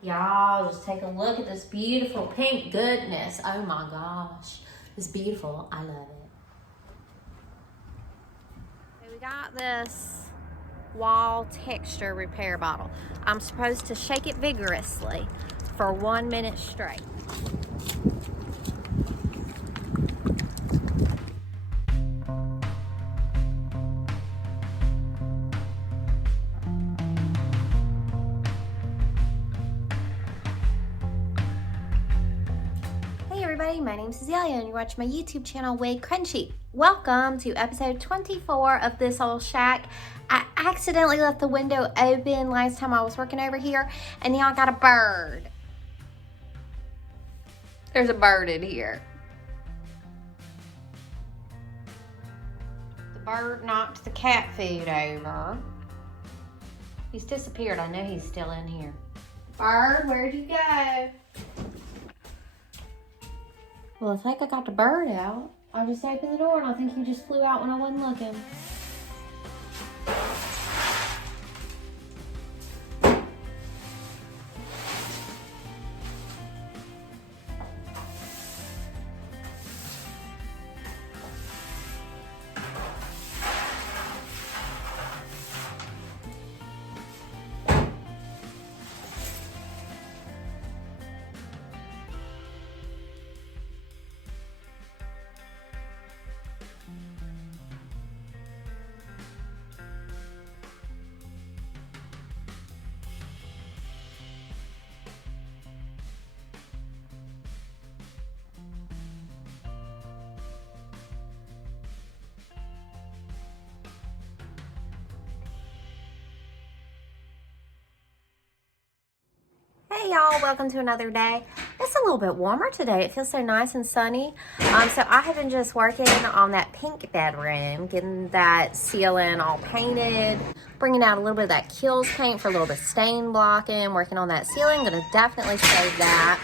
Y'all, just take a look at this beautiful pink goodness. Oh my gosh. It's beautiful. I love it. So we got this wall texture repair bottle. I'm supposed to shake it vigorously for 1 minute straight. My name's Azalea and you're watching my YouTube channel, WayCrunchy. Welcome to episode 24 of this Ole Shack. I accidentally left the window open last time I was working over here, and now I got a bird. There's a bird in here. The bird knocked the cat food over. He's disappeared. I know he's still in here. Bird, where'd you go? Well, it's like I got the bird out. I just opened the door and I think he just flew out when I wasn't looking. Hey y'all, welcome to another day. It's a little bit warmer today. It feels so nice and sunny. So I have been just working on that pink bedroom, getting that ceiling all painted, bringing out a little bit of that Kills paint for a little bit of stain blocking, working on that ceiling. Gonna definitely save that.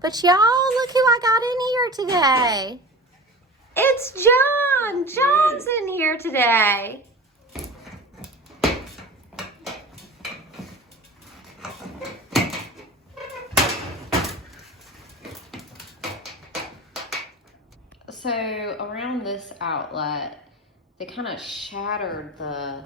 But y'all, look who I got in here today. It's John. John's in here today. So around this outlet, they kind of shattered the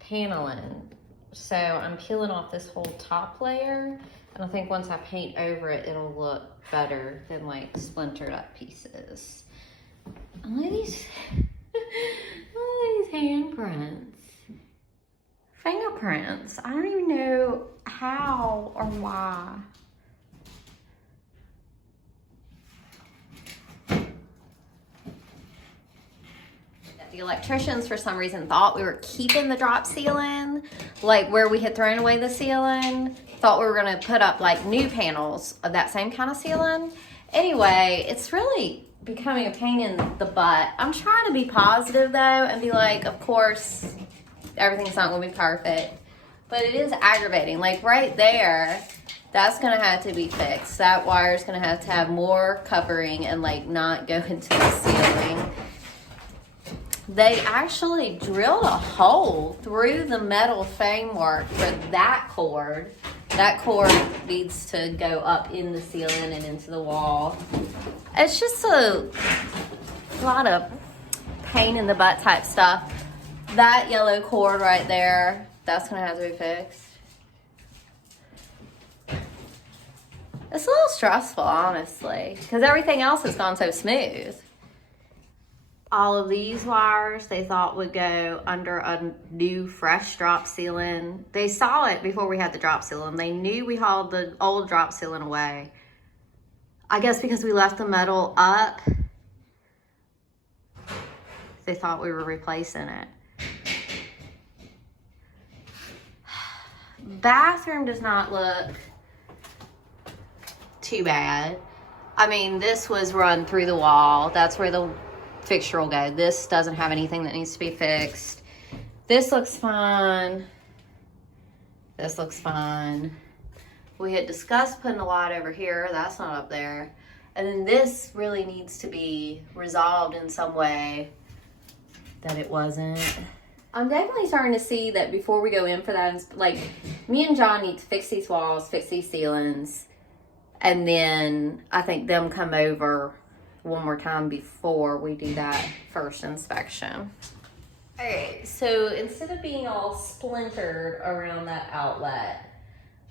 paneling. So I'm peeling off this whole top layer. And I think once I paint over it, it'll look better than like splintered up pieces. And look at these, look at these handprints. Fingerprints. I don't even know how or why. The electricians, for some reason, thought we were keeping the drop ceiling, like where we had thrown away the ceiling. Thought we were going to put up like new panels of that same kind of ceiling. Anyway, it's really becoming a pain in the butt. I'm trying to be positive though and be like, of course, everything's not going to be perfect. But it is aggravating. Like right there, that's going to have to be fixed. That wire's going to have more covering and like not go into the ceiling. They actually drilled a hole through the metal framework for that cord. That cord needs to go up in the ceiling and into the wall. It's just a lot of pain in the butt type stuff. That yellow cord right there, that's gonna have to be fixed. It's a little stressful, honestly, because everything else has gone so smooth. All of these wires they thought would go under a new fresh drop ceiling. They saw it before we had the drop ceiling. They knew we hauled the old drop ceiling away. I guess because we left the metal up, they thought we were replacing it. Bathroom does not look too bad. I mean, this was run through the wall. That's where the fixture will go. This doesn't have anything that needs to be fixed. This looks fine. This looks fine. We had discussed putting a light over here. That's not up there. And then this really needs to be resolved in some way that it wasn't. I'm definitely starting to see that before we go in for that, like, me and John need to fix these walls, fix these ceilings, and then I think them come over one more time before we do that first inspection. Alright, so instead of being all splintered around that outlet,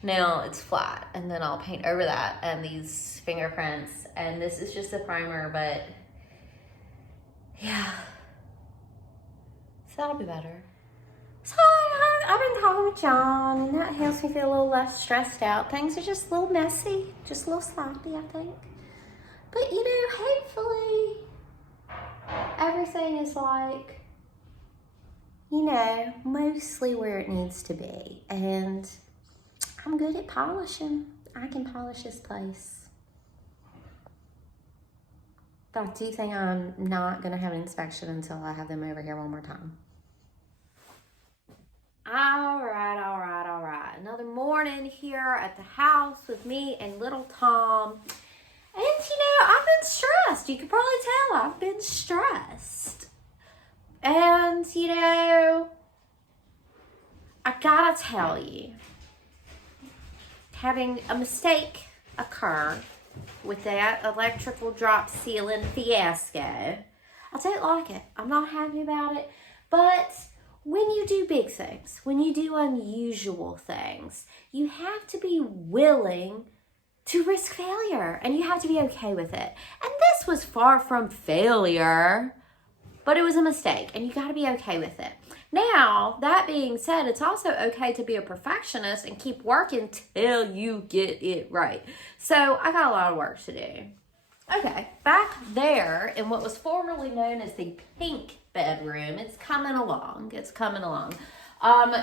now it's flat, and then I'll paint over that and these fingerprints, and this is just a primer, but yeah. So that'll be better. So I've been talking with John, and that helps me feel a little less stressed out. Things are just a little messy, just a little sloppy, I think. But you know, hopefully everything is like, you know, mostly where it needs to be. And I'm good at polishing. I can polish this place. But I do think I'm not gonna have an inspection until I have them over here one more time. All right. Another morning here at the house with me and little Tom. And you know, I've been stressed. You can probably tell I've been stressed. And you know, I gotta tell you, having a mistake occur with that electrical drop ceiling fiasco, I don't like it. I'm not happy about it. But when you do big things, when you do unusual things, you have to be willing to risk failure, and you have to be okay with it. And this was far from failure, but it was a mistake, and you got to be okay with it. Now, that being said, it's also okay to be a perfectionist and keep working till you get it right. So I got a lot of work to do. Okay, back there in what was formerly known as the pink bedroom, it's coming along.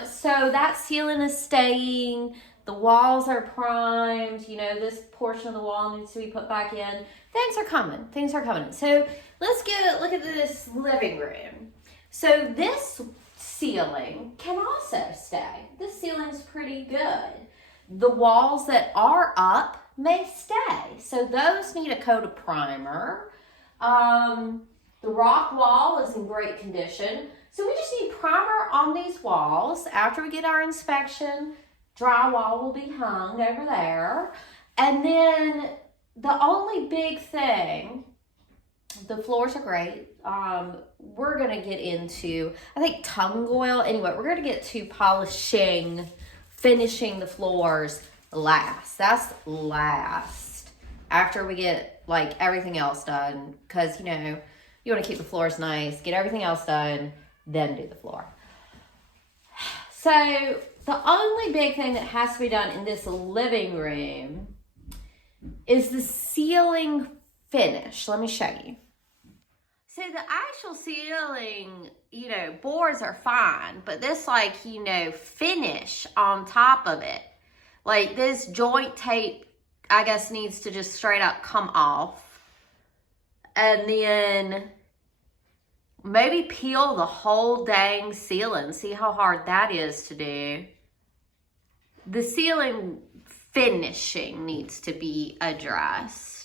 So that ceiling is staying. The walls are primed. You know, this portion of the wall needs to be put back in. Things are coming. So let's look at this living room. So this ceiling can also stay. This ceiling's pretty good. The walls that are up may stay. So those need a coat of primer. The rock wall is in great condition. So we just need primer on these walls. After we get our inspection, drywall will be hung over there. And then the only big thing, the floors are great. We're gonna get into, I think, tung oil. Anyway, we're gonna get to finishing the floors last. That's last. After we get like everything else done, because you know, you want to keep the floors nice, get everything else done, then do the floor. So the only big thing that has to be done in this living room is the ceiling finish. Let me show you. So the actual ceiling, you know, boards are fine, but this, like, you know, finish on top of it, like this joint tape, I guess, needs to just straight up come off. And then maybe peel the whole dang ceiling. See how hard that is to do. The ceiling finishing needs to be addressed.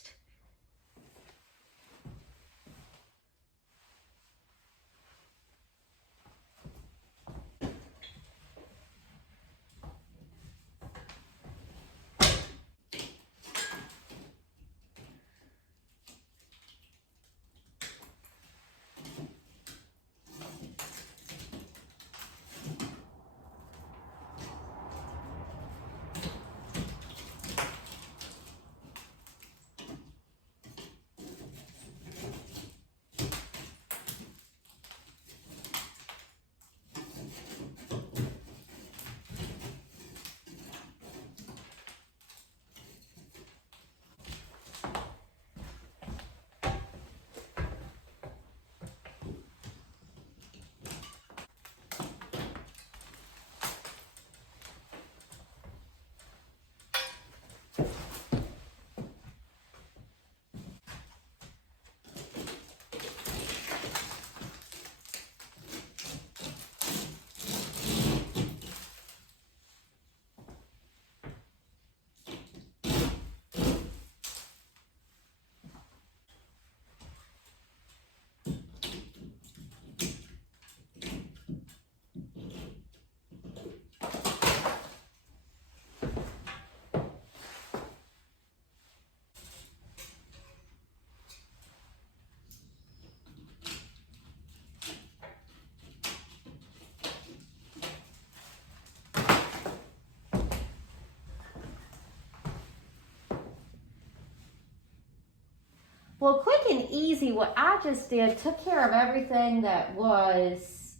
Well, quick and easy, what I just did, took care of everything that was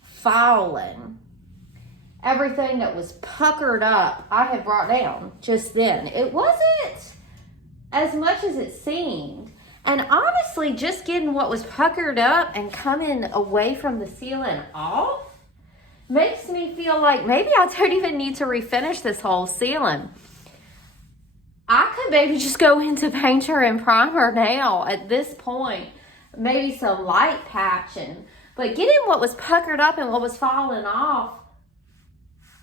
fallen. Everything that was puckered up, I had brought down just then. It wasn't as much as it seemed. And honestly, just getting what was puckered up and coming away from the ceiling off makes me feel like maybe I don't even need to refinish this whole ceiling. I could maybe just go into painter and primer now at this point. Maybe some light patching. But getting what was puckered up and what was falling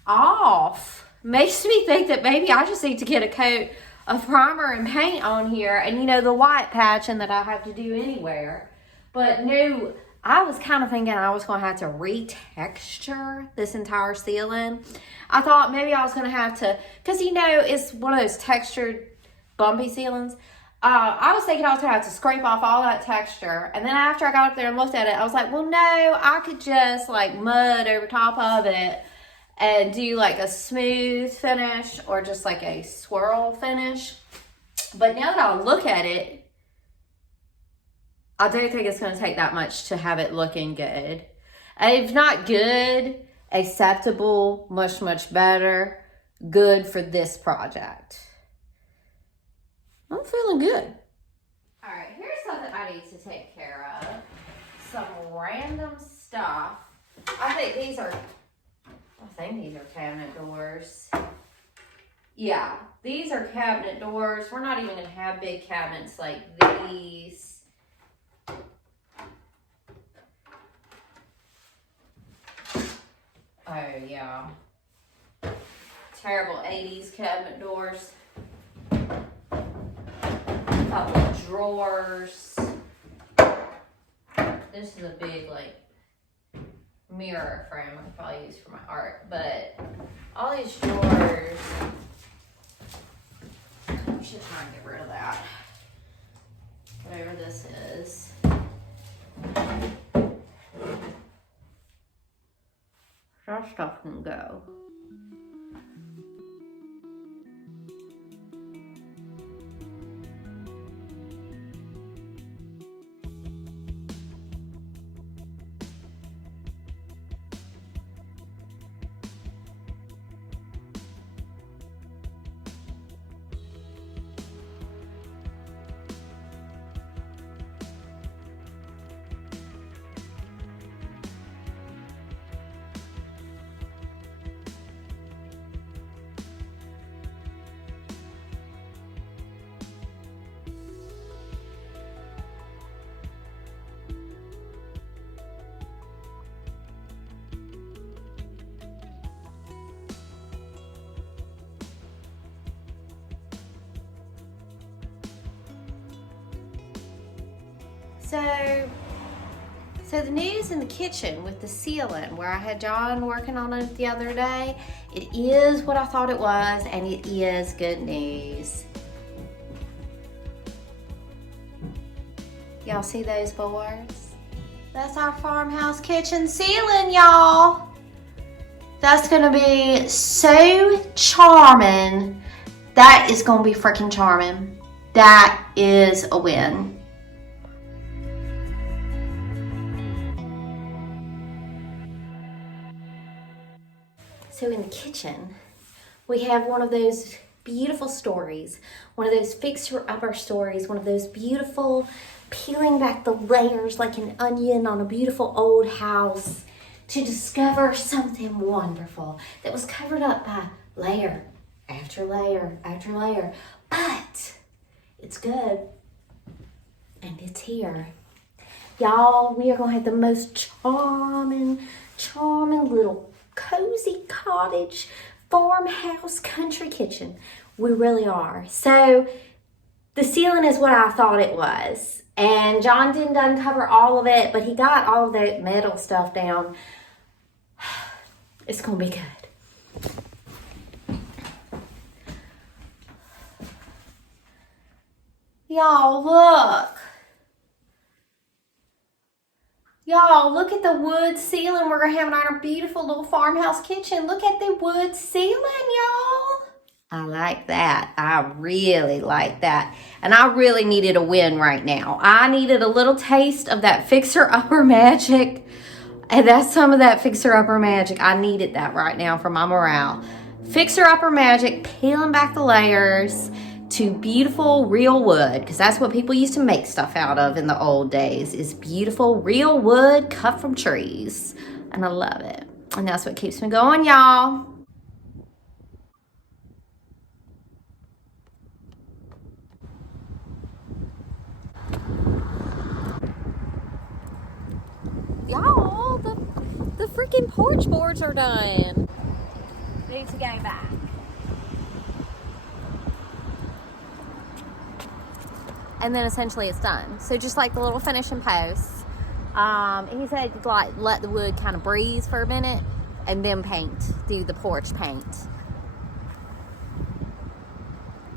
off makes me think that maybe I just need to get a coat of primer and paint on here, and you know, the white patching that I have to do anywhere. But no, I was kind of thinking I was going to have to retexture this entire ceiling. I thought maybe I was going to have to, because you know, it's one of those textured bumpy ceilings. I was thinking I was going to have to scrape off all that texture, and then after I got up there and looked at it, I was like, well, no, I could just like mud over top of it and do like a smooth finish or just like a swirl finish. But now that I look at it, I don't think it's going to take that much to have it looking good. If not good, acceptable, much, much better, good for this project. I'm feeling good. All right, here's something I need to take care of. Some random stuff. I think these are cabinet doors. Yeah, these are cabinet doors. We're not even going to have big cabinets like these. Oh, yeah. Terrible 80s cabinet doors. Couple of drawers. This is a big, like, mirror frame I could probably use for my art, but all these drawers, I should try and get rid of that. Whatever this is. That stuff can go. So the news in the kitchen with the ceiling where I had John working on it the other day, it is what I thought it was, and it is good news. Y'all see those boards? That's our farmhouse kitchen ceiling, y'all. That's gonna be so charming. That is gonna be freaking charming. That is a win. So in the kitchen, we have one of those beautiful stories, one of those fixer-upper stories, one of those beautiful peeling back the layers like an onion on a beautiful old house to discover something wonderful that was covered up by layer after layer after layer. But it's good, and it's here. Y'all, we are going to have the most charming little cozy cottage farmhouse country kitchen. We really are. So the ceiling is what I thought it was, and John didn't uncover all of it, but he got all of that metal stuff down. It's gonna be good. Y'all, look. Y'all, look at the wood ceiling we're going to have in our beautiful little farmhouse kitchen. Look at the wood ceiling, y'all. I like that. I really like that. And I really needed a win right now. I needed a little taste of that fixer-upper magic. And that's some of that fixer-upper magic. I needed that right now for my morale. Fixer-upper magic, peeling back the layers to beautiful real wood. Because that's what people used to make stuff out of in the old days. Is beautiful real wood cut from trees. And I love it. And that's what keeps me going, y'all. Y'all, the freaking porch boards are done. Need to go back. And then essentially it's done. So just like the little finishing posts, he said like let the wood kind of breathe for a minute and then paint, do the porch paint.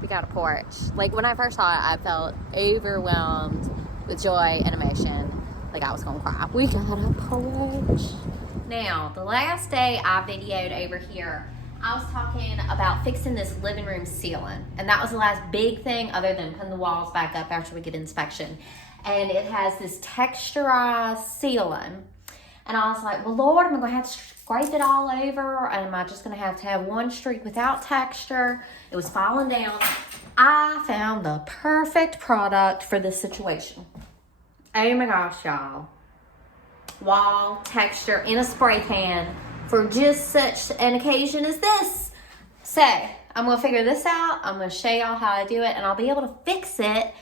We got a porch. Like when I first saw it, I felt overwhelmed with joy and emotion. Like I was gonna cry. We got a porch. Now, the last day I videoed over here, I was talking about fixing this living room ceiling. And that was the last big thing other than putting the walls back up after we get inspection. And it has this texturized ceiling. And I was like, well, Lord, am I gonna have to scrape it all over? And am I just gonna have one streak without texture? It was falling down. I found the perfect product for this situation. Oh my gosh, y'all. Wall texture in a spray can for just such an occasion as this. So, I'm going to figure this out. I'm going to show y'all how I do it, and I'll be able to fix it.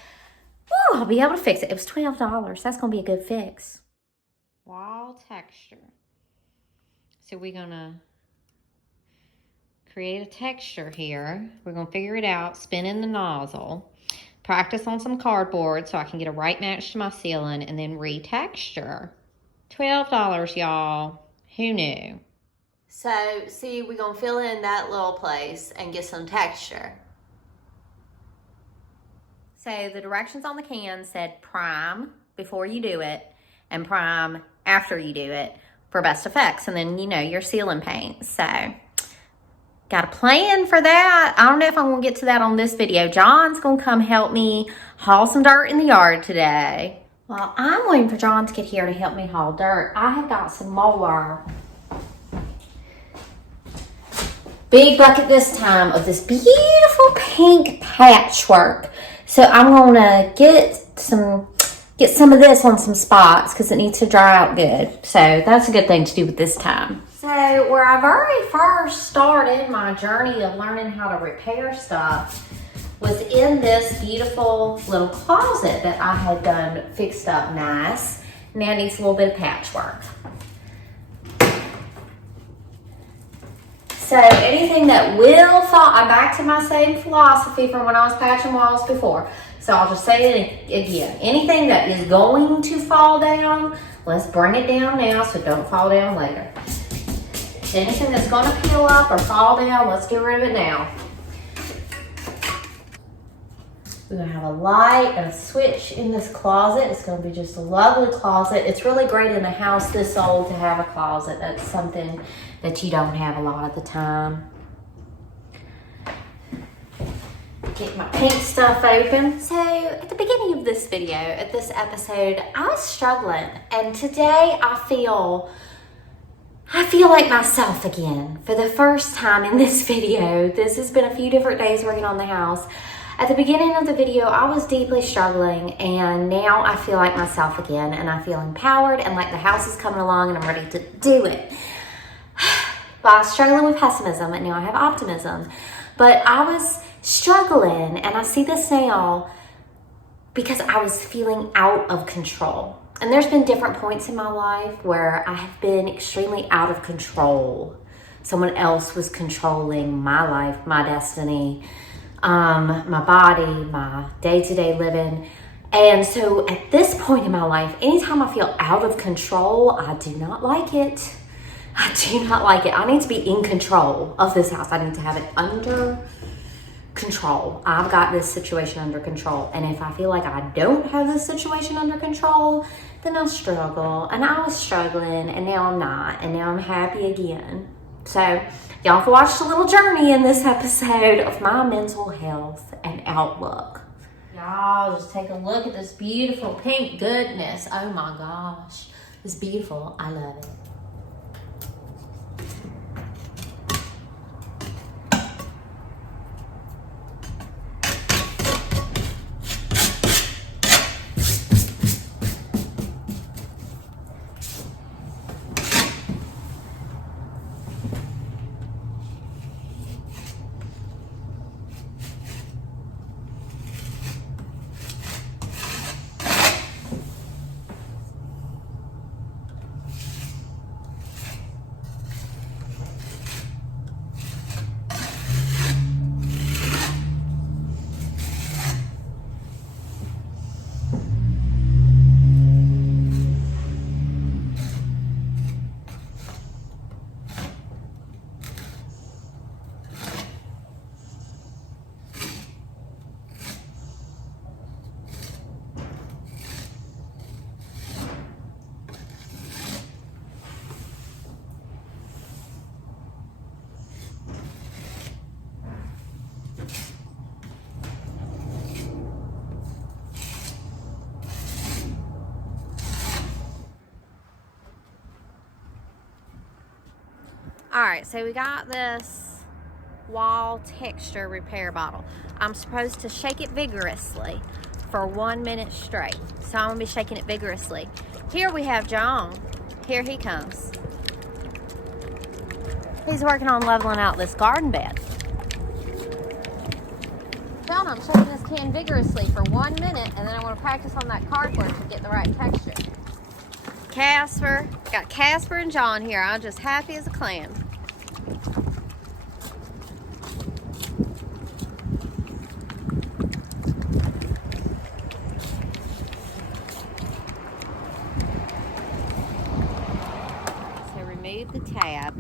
Woo, I'll be able to fix it. It was $12. That's going to be a good fix. Wall texture. So, we're going to create a texture here. We're going to figure it out, spin in the nozzle. Practice on some cardboard so I can get a right match to my ceiling and then retexture. $12, y'all. Who knew? So, see, we're going to fill in that little place and get some texture. So, the directions on the can said prime before you do it and prime after you do it for best effects. And then, you know, your ceiling paint. So, got a plan for that. I don't know if I'm going to get to that on this video. John's going to come help me haul some dirt in the yard today. Well, I'm waiting for John to get here to help me haul dirt. I have got some more. Big bucket this time of this beautiful pink patchwork. So I'm going to get some of this on some spots because it needs to dry out good. So that's a good thing to do with this time. So where I very first started my journey of learning how to repair stuff was in this beautiful little closet that I had done fixed up nice. Now it needs a little bit of patchwork. So anything that will fall, I'm back to my same philosophy from when I was patching walls before. So I'll just say it again. Anything that is going to fall down, let's bring it down now so it don't fall down later. Anything that's going to peel up or fall down, let's get rid of it now. We're going to have a light and a switch in this closet. It's going to be just a lovely closet. It's really great in a house this old to have a closet. That's something that you don't have a lot of the time. Get my pink stuff open. So at the beginning of this video, at this episode, I was struggling. And today I feel like myself again for the first time in this video. This has been a few different days working on the house. At the beginning of the video, I was deeply struggling, and now I feel like myself again, and I feel empowered and like the house is coming along and I'm ready to do it. But I was struggling with pessimism, and now I have optimism. But I was struggling, and I see this now because I was feeling out of control. And there's been different points in my life where I have been extremely out of control. Someone else was controlling my life, my destiny, my body, my day-to-day living. And so at this point in my life, anytime I feel out of control, I do not like it. I do not like it. I need to be in control of this house. I need to have it under control. I've got this situation under control. And if I feel like I don't have this situation under control, then I'll struggle. And I was struggling, and now I'm not. And now I'm happy again. So y'all have watched a little journey in this episode of my mental health and outlook. Y'all, just take a look at this beautiful pink goodness. Oh my gosh. It's beautiful. I love it. All right, so we got this wall texture repair bottle. I'm supposed to shake it vigorously for 1 minute straight. So I'm gonna be shaking it vigorously. Here we have John. Here he comes. He's working on leveling out this garden bed. John, I'm shaking this can vigorously for 1 minute, and then I want to practice on that cardboard to get the right texture. Casper, got Casper and John here. I'm just happy as a clam. So remove the tab.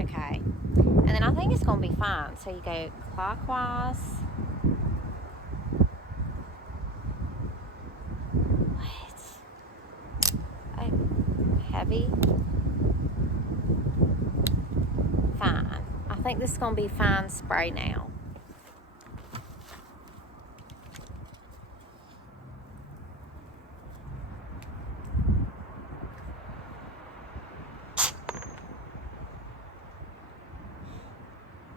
Okay. And then I think it's going to be fine. So you go clockwise. Heavy. Fine. I think this is going to be fine spray now.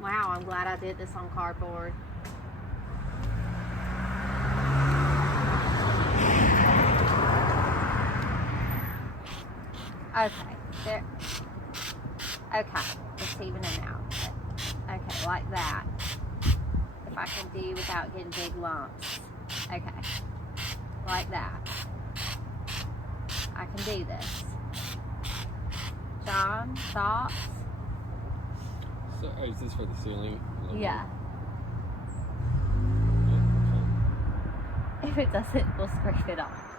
Wow, I'm glad I did this on cardboard. Okay, there. Okay, it's evening out. Okay, like that. If I can do without getting big lumps. Okay, like that. I can do this. John, thoughts? So, is this for the ceiling? Yeah. If it doesn't, we'll scrape it off.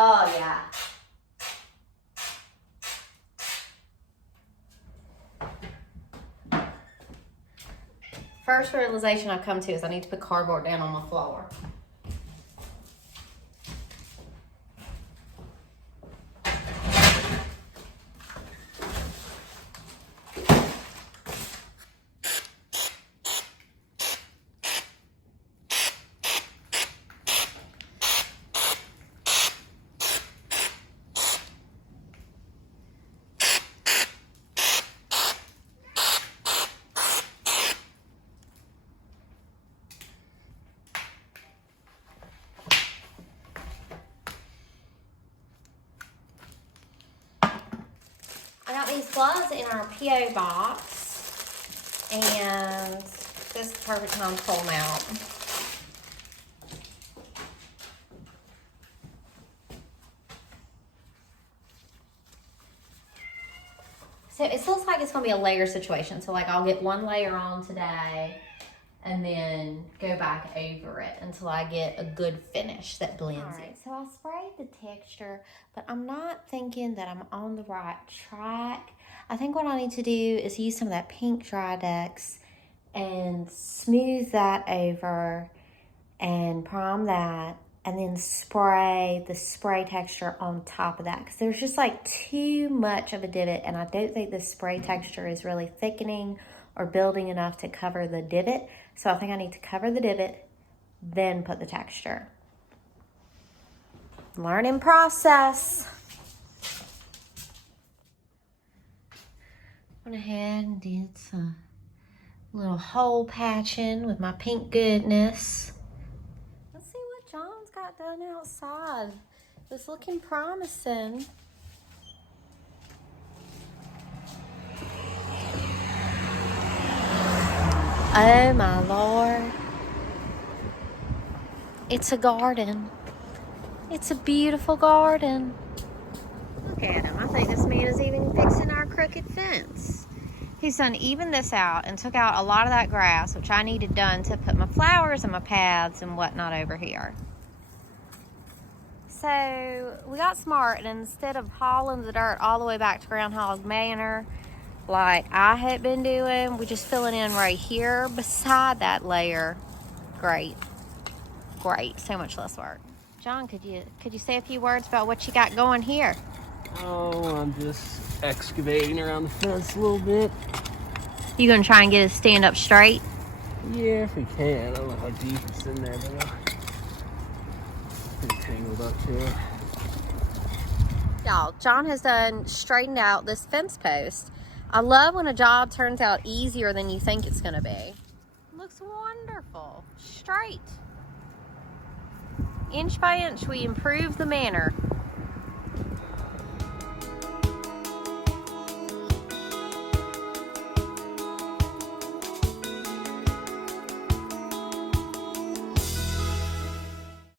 Oh, yeah. First realization I've come to is I need to put cardboard down on my floor. I got these gloves in our P.O. box, and this is the perfect time to pull them out. So it looks like it's going to be a layer situation. So like I'll get one layer on today and then go back over it until I get a good finish that blends it. So I sprayed the texture, but I'm not thinking that I'm on the right track. I think what I need to do is use some of that pink Drydex and smooth that over and prime that, and then spray the spray texture on top of that, because there's just like too much of a divot, and I don't think the spray texture is really thickening or building enough to cover the divot. So I think I need to cover the divot, then put the texture. Learning process. Went ahead and did some little hole patching with my pink goodness. Let's see what John's got done outside. It's looking promising. Oh my Lord. It's a garden. It's a beautiful garden. Look at him. I think this man is even fixing our crooked fence. He's done even this out and took out a lot of that grass, which I needed done to put my flowers and my paths and whatnot over here. So we got smart, and instead of hauling the dirt all the way back to Groundhog Manor like I had been doing, we just fill it in right here beside that layer. Great. Great. So much less work. John, could you say a few words about what you got going here? Oh, I'm just excavating around the fence a little bit. You gonna try and get it to stand up straight? Yeah, if we can. I don't know how deep it's in there, but pretty tangled up too. Y'all, John has done straightened out this fence post. I love when a job turns out easier than you think it's gonna be. Looks wonderful. Straight. Inch by inch, we improve the manor.